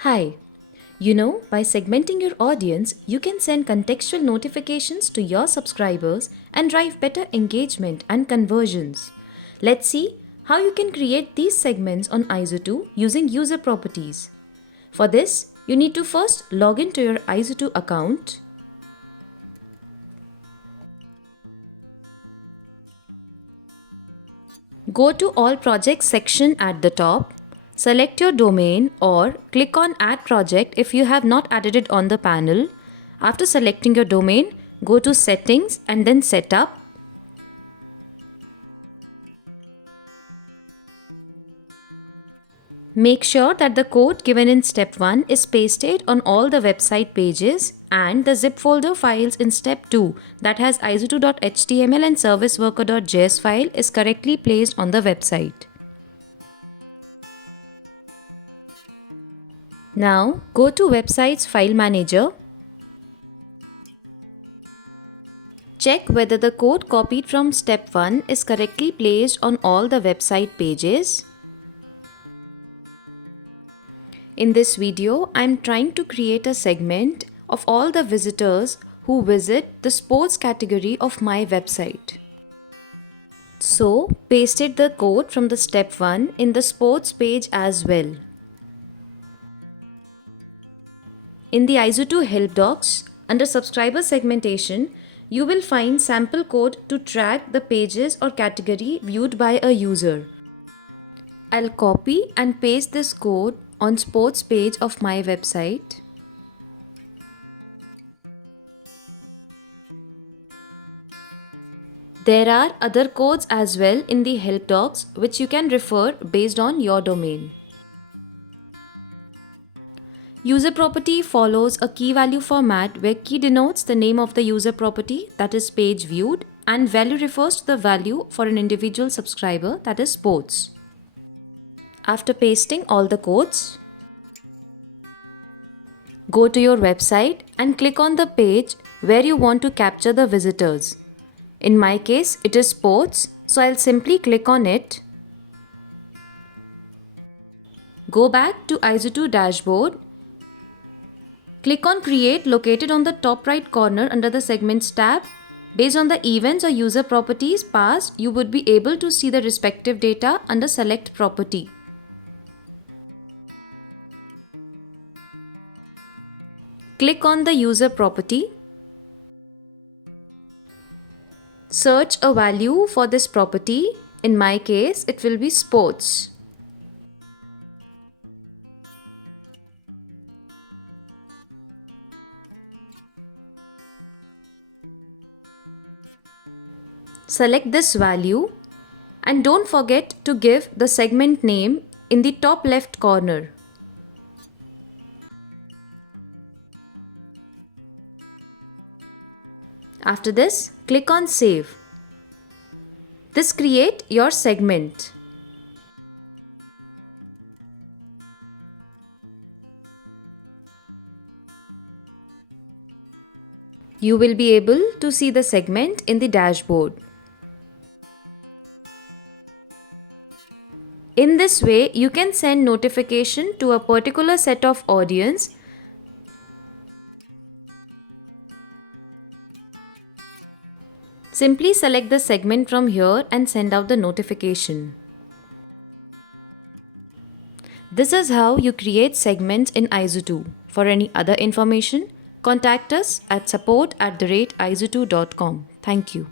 Hi. By segmenting your audience, you can send contextual notifications to your subscribers and drive better engagement and conversions. Let's see how you can create these segments on iZooto using user properties. For this, you need to first log into your iZooto account. Go to All Projects section at the top. Select your domain or click on Add Project if you have not added it on the panel. After selecting your domain, go to Settings and then Setup. Make sure that the code given in step 1 is pasted on all the website pages and the zip folder files in step 2 that has iZooto.html and serviceworker.js file is correctly placed on the website. Now go to Website's File Manager. Check whether the code copied from step 1 is correctly placed on all the website pages. In this video, I am trying to create a segment of all the visitors who visit the sports category of my website. So, pasted the code from the step 1 in the sports page as well. In the iZooto help docs, under subscriber segmentation, you will find sample code to track the pages or category viewed by a user. I'll copy and paste this code on sports page of my website. There are other codes as well in the help docs which you can refer based on your domain. User property follows a key value format where key denotes the name of the user property, that is page viewed, and value refers to the value for an individual subscriber, that is sports. After pasting all the codes, go to your website and click on the page where you want to capture the visitors. In my case, it is sports, so I'll simply click on it. Go back to iZooto dashboard. Click on Create located on the top right corner under the Segments tab. Based on the events or user properties passed, you would be able to see the respective data under Select Property. Click on the user property. Search a value for this property. In my case, it will be sports. Select this value and don't forget to give the segment name in the top left corner. After this, click on Save. This creates your segment. You will be able to see the segment in the dashboard. In this way, you can send notification to a particular set of audience. Simply select the segment from here and send out the notification. This is how you create segments in iZooto. For any other information, contact us at support@izooto.com. Thank you.